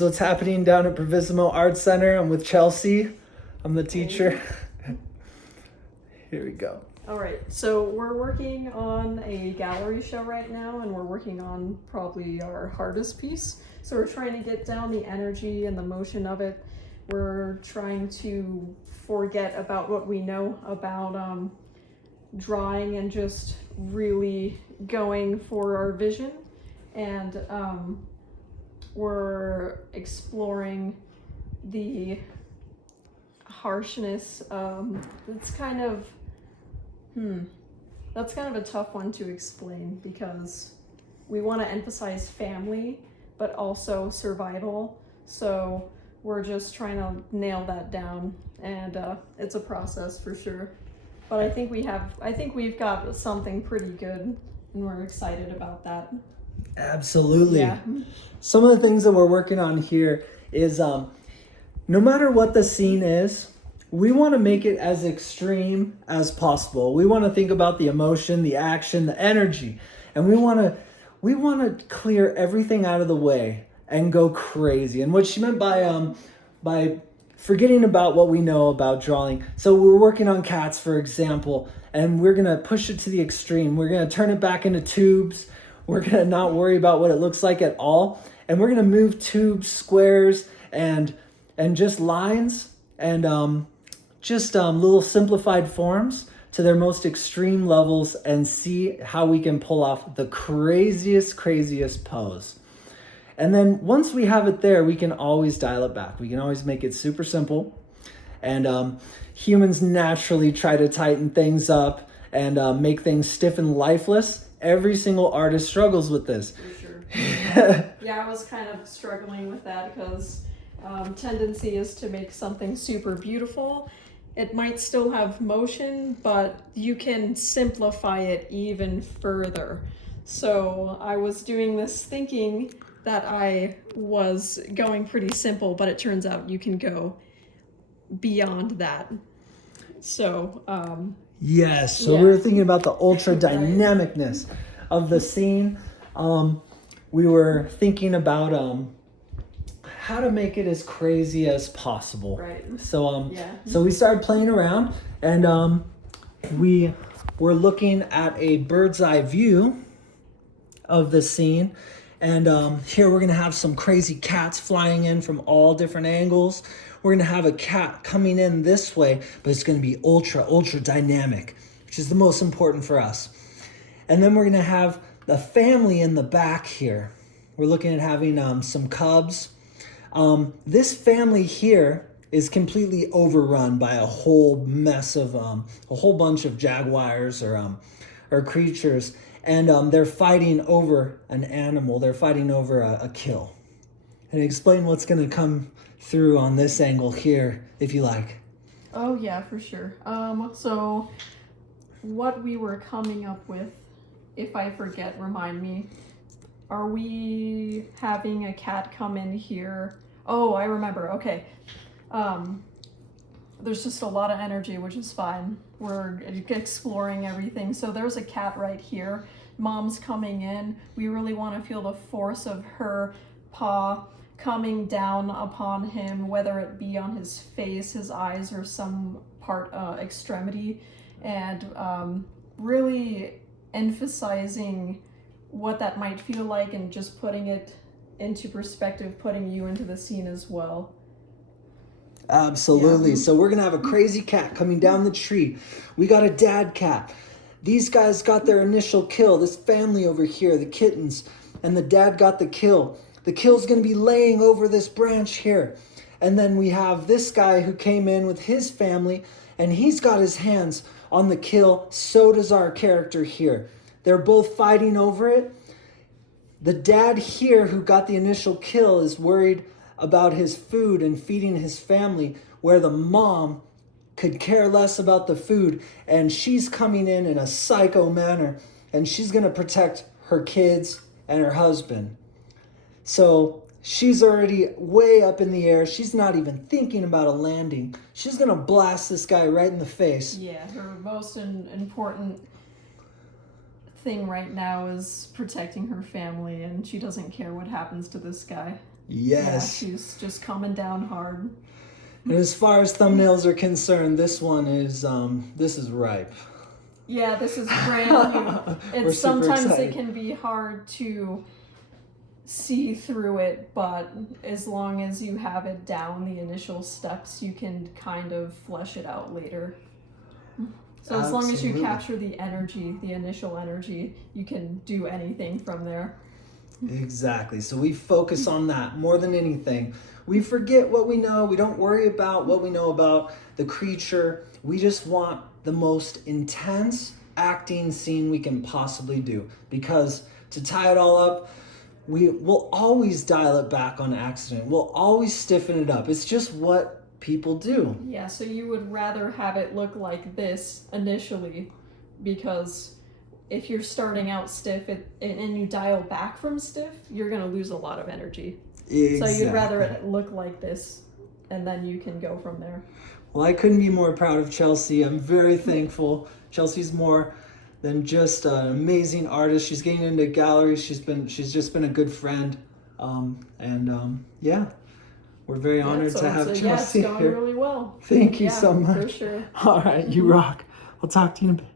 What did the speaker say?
What's happening down at Bravissimo Art Center? I'm with Chelsea. I'm the teacher. Here we go. All right, so we're working on a gallery show right now, and we're working on probably our hardest piece. So we're trying to get down the energy and the motion of it. We're trying to forget about what we know about drawing and just really going for our vision. And we're exploring the harshness. It's kind of that's kind of a tough one to explain, because we want to emphasize family but also survival. So we're just trying to nail that down, and it's a process for sure. But I think we've got something pretty good, and we're excited about that. Absolutely. Yeah. Some of the things that we're working on here is no matter what the scene is, we want to make it as extreme as possible. We want to think about the emotion, the action, the energy, and we want to clear everything out of the way and go crazy. And what she meant by forgetting about what we know about drawing. So we're working on cats, for example, and we're going to push it to the extreme. We're going to turn it back into tubes. We're going to not worry about what it looks like at all. And we're going to move tubes, squares, and just lines and little simplified forms to their most extreme levels, and see how we can pull off the craziest pose. And then once we have it there, we can always dial it back. We can always make it super simple. And humans naturally try to tighten things up and make things stiff and lifeless. Every single artist struggles with this. For sure. Yeah, I was kind of struggling with that, because tendency is to make something super beautiful. It might still have motion, but you can simplify it even further. So I was doing this thinking that I was going pretty simple, but it turns out you can go beyond that. So yes, so yeah. we were thinking about the ultra dynamicness of the scene. We were thinking about how to make it as crazy as possible. Right. So so we started playing around, and we were looking at a bird's eye view of the scene. And here we're gonna have some crazy cats flying in from all different angles. We're gonna have a cat coming in this way, but it's gonna be ultra dynamic, which is the most important for us. And then we're gonna have the family in the back here. We're looking at having some cubs. This family here is completely overrun by a whole mess of a whole bunch of jaguars or creatures. And they're fighting over an animal. They're fighting over a kill. And explain what's going to come through on this angle here, if you like. Oh yeah, for sure. So what we were coming up with, if I forget, remind me. Are we having a cat come in here? Oh, I remember. Okay. There's just a lot of energy, which is fine. We're exploring everything. So there's a cat right here. Mom's coming in. We really want to feel the force of her paw coming down upon him, whether it be on his face, his eyes, or some part extremity, and really emphasizing what that might feel like, and just putting it into perspective, putting you into the scene as well. Absolutely. Yeah. So we're going to have a crazy cat coming down the tree. We got a dad cat. These guys got their initial kill. This family over here, the kittens, and the dad got the kill. The kill's going to be laying over this branch here. And then we have this guy who came in with his family, and he's got his hands on the kill. So does our character here. They're both fighting over it. The dad here who got the initial kill is worried about his food and feeding his family, where the mom could care less about the food, and she's coming in a psycho manner, and she's going to protect her kids and her husband. So she's already way up in the air. She's not even thinking about a landing. She's going to blast this guy right in the face. Yeah, her most important thing right now is protecting her family, and she doesn't care what happens to this guy. Yes. Yeah, she's just coming down hard. And as far as thumbnails are concerned, this one is this is ripe. Yeah, this is brand new. We're It's super sometimes excited. it can be hard to see through it, but as long as you have it down the initial steps, you can kind of flesh it out later. So as long as you Absolutely. capture the energy, the initial energy, you can do anything from there. Exactly. So we focus on that more than anything. We forget what we know. We don't worry about what we know about the creature. We just want the most intense acting scene we can possibly do. Because to tie it all up, we will always dial it back on accident. We'll always stiffen it up. It's just what people do. Yeah, so you would rather have it look like this initially, because if you're starting out stiff and you dial back from stiff, you're going to lose a lot of energy. Exactly. So you'd rather it look like this, and then you can go from there. Well, I couldn't be more proud of Chelsea. I'm very thankful. Chelsea's more than just an amazing artist. She's getting into galleries. She's just been a good friend. Yeah, we're very honored to have Chelsea it's going here. really well. Thank you so much. For sure. All right, you rock. I'll talk to you in a bit.